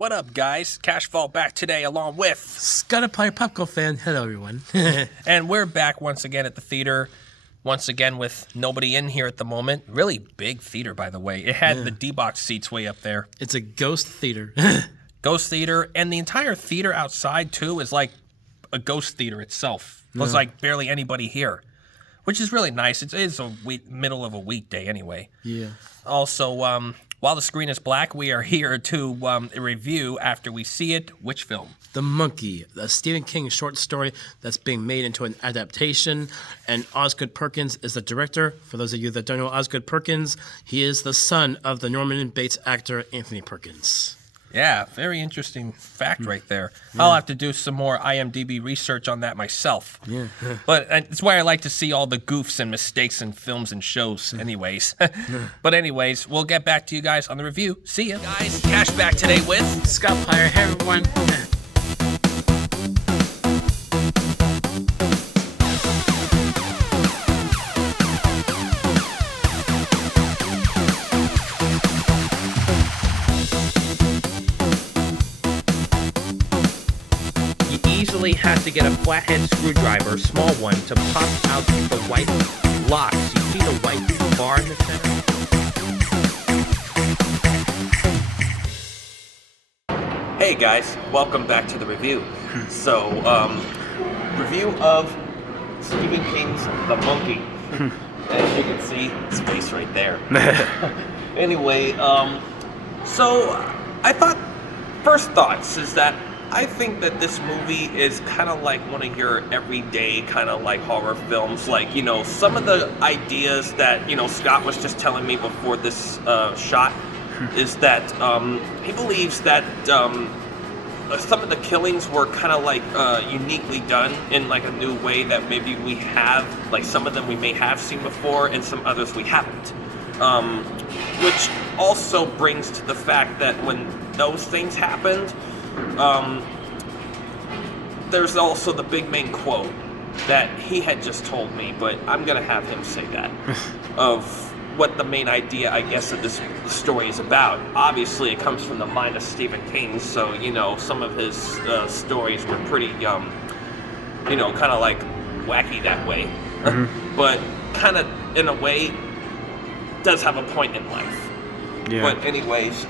What up, guys? Cashfall back today along with Scottiplier PopcultFan. Hello, everyone. and we're back once again at the theater. Once again with nobody in here at the moment. Really big theater, by the way. It had the D-box seats way up there. It's a ghost theater. Ghost theater. And the entire theater outside, too, is like a ghost theater itself. There's like barely anybody here, which is really nice. It is a middle of a weekday anyway. Yeah. Also, while the screen is black, we are here to review, after we see it, which film? The Monkey, a Stephen King short story that's being made into an adaptation, and Osgood Perkins is the director. For those of you that don't know Osgood Perkins, he is the son of the Norman Bates actor Anthony Perkins. Yeah, very interesting fact right there. Yeah. I'll have to do some more IMDb research on that myself. Yeah. But it's why I like to see all the goofs and mistakes in films and shows anyways. But anyways, we'll get back to you guys on the review. See ya. Guys, Cash back today with Scottiplier. Hey, everyone. Easily has to get a flathead screwdriver, small one, to pop out the white locks. You see the white bar in the center? Hey guys, welcome back to the review. So, review of Stephen King's The Monkey. As you can see, his face right there. Anyway, so I thought, first thoughts is that I think that this movie is kind of like one of your everyday kind of like horror films. Like, you know, some of the ideas that, you know, Scott was just telling me before this shot is that he believes that some of the killings were kind of like uniquely done in like a new way that maybe we have, like some of them we may have seen before and some others we haven't. Which also brings to the fact that when those things happened, there's also the big main quote that he had just told me, but I'm gonna have him say that of what the main idea, I guess, of this story is about. Obviously, it comes from the mind of Stephen King, so you know some of his stories were pretty, you know, kind of like wacky that way, but kind of in a way does have a point in life. Yeah. But anyways,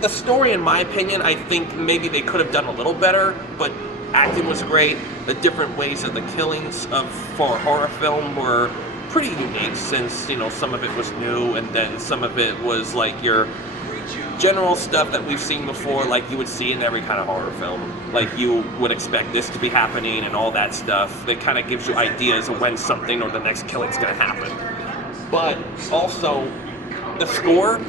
the story, in my opinion, I think maybe they could have done a little better, but acting was great. The different ways of the killings for a horror film were pretty unique, since, you know, some of it was new, and then some of it was like your general stuff that we've seen before, like you would see in every kind of horror film. Like you would expect this to be happening and all that stuff. It kind of gives you ideas of when something or the next killing's going to happen. But also, the score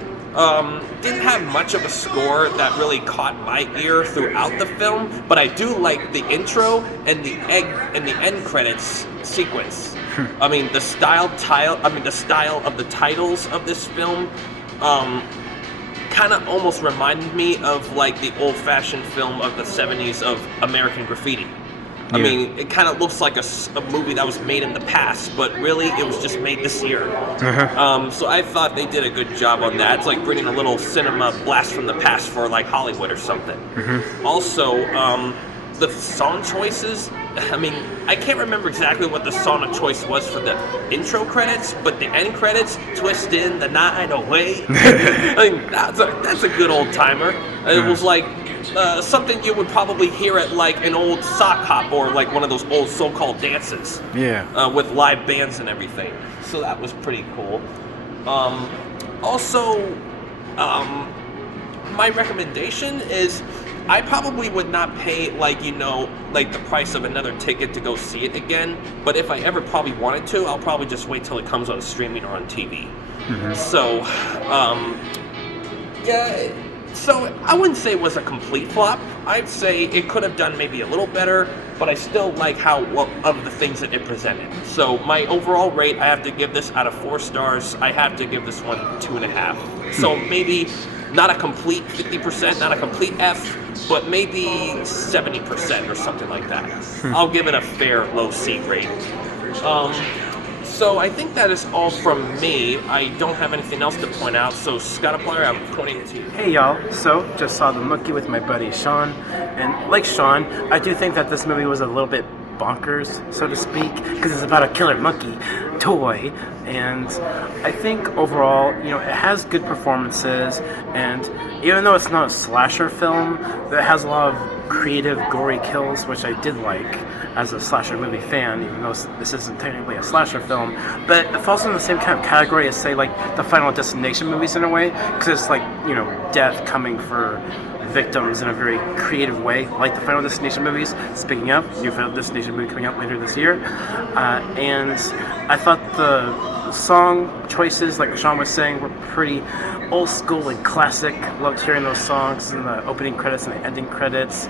didn't have much of a score that really caught my ear throughout the film, but I do like the intro and the end credits sequence. I mean, the style of the titles of this film kind of almost reminded me of like the old-fashioned film of the 70s of American Graffiti. I mean, it kind of looks like a movie that was made in the past, but really it was just made this year. So I thought they did a good job on that. It's like bringing a little cinema blast from the past for like Hollywood or something. Also, the song choices, I mean, I can't remember exactly what the song of choice was for the intro credits, but the end credits, Twist in the Night Away. I mean, that's a good old timer. It was like something you would probably hear at like an old sock hop or like one of those old so-called dances. Yeah. With live bands and everything. So that was pretty cool. Also, my recommendation is I probably would not pay like, you know, like the price of another ticket to go see it again. But if I ever probably wanted to, I'll probably just wait till it comes on streaming or on TV. So, yeah. So I wouldn't say it was a complete flop. I'd say it could have done maybe a little better, but I still like of the things that it presented. So my overall rate, I have to give this out of 4 stars. I have to give this one 2.5. So maybe not a complete 50%, not a complete F, but maybe 70% or something like that. I'll give it a fair low C grade. So I think that is all from me. I don't have anything else to point out. So Scottiplier, I'm pointing to you. Hey y'all, so just saw The Monkey with my buddy Sean, and like Sean, I do think that this movie was a little bit bonkers, so to speak, because it's about a killer monkey toy, and I think overall, you know, it has good performances, and even though it's not a slasher film, it has a lot of creative, gory kills, which I did like as a slasher movie fan, even though this isn't technically a slasher film, but it falls in the same kind of category as, say, like the Final Destination movies in a way, because it's like, you know, death coming for victims in a very creative way, like the Final Destination movies. Speaking of, new Final Destination movie coming out later this year, and I thought the song choices, like Sean was saying, were pretty old school and classic. Loved hearing those songs in the opening credits and the ending credits,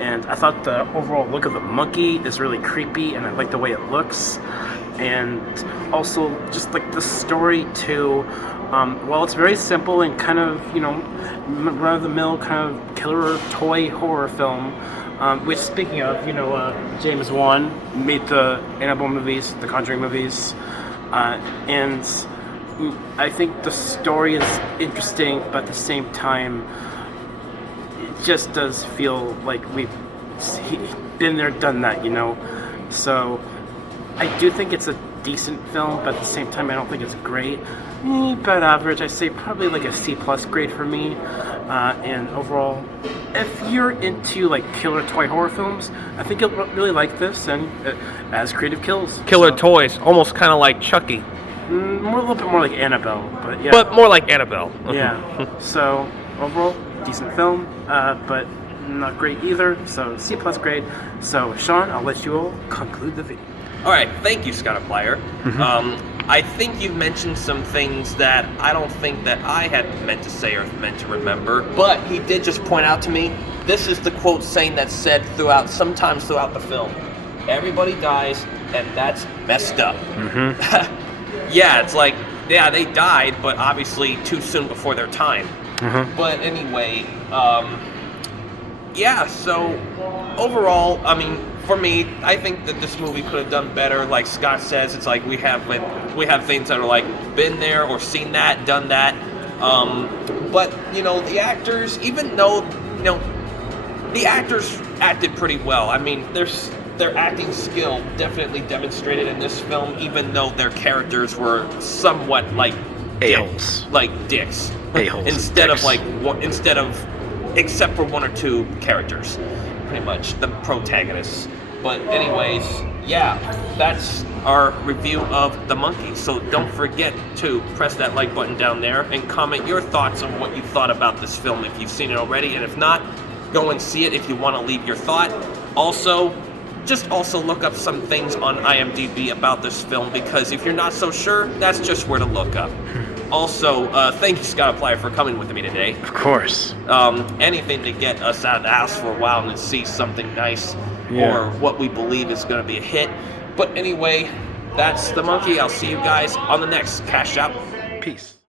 and I thought the overall look of the monkey is really creepy, and I like the way it looks, and also just like the story too. Well, it's very simple and kind of, you know, run-of-the-mill kind of killer toy horror film, which, speaking of, you know, James Wan made the Annabelle movies, the Conjuring movies, and I think the story is interesting, but at the same time, it just does feel like we've been there, done that, you know? So I do think it's a decent film, but at the same time, I don't think it's great. About average, I say probably like a C+ grade for me. And overall, if you're into like killer toy horror films, I think you'll really like this, and it has creative kills. Killer toys, almost kind of like Chucky. A little bit more like Annabelle, but yeah. But more like Annabelle. Yeah. So overall, decent film, but not great either. So C+ grade. So Sean, I'll let you all conclude the video. All right, thank you, Scottiplier. I think you mentioned some things that I don't think that I had meant to say or meant to remember, but he did just point out to me, this is the quote saying that's said sometimes throughout the film. Everybody dies, and that's messed up. Yeah, it's like, yeah, they died, but obviously too soon before their time. But anyway, yeah, so overall, I mean, for me, I think that this movie could have done better. Like Scott says, it's like we have things that are like been there or seen that, done that. But you know, the actors, even though you know the actors acted pretty well. I mean, their acting skill definitely demonstrated in this film, even though their characters were somewhat like A-holes. Like dicks. A-holes. Except for one or two characters, pretty much the protagonists. But anyways, yeah, that's our review of The Monkey. So don't forget to press that like button down there and comment your thoughts on what you thought about this film if you've seen it already, and if not, go and see it if you want to leave your thought. Also look up some things on IMDb about this film, because if you're not so sure, that's just where to look up. Also, thank you, Scottiplier, for coming with me today. Of course. Anything to get us out of the house for a while and see something nice, or what we believe is going to be a hit. But anyway, that's The Monkey. I'll see you guys on the next Cash Out. Peace.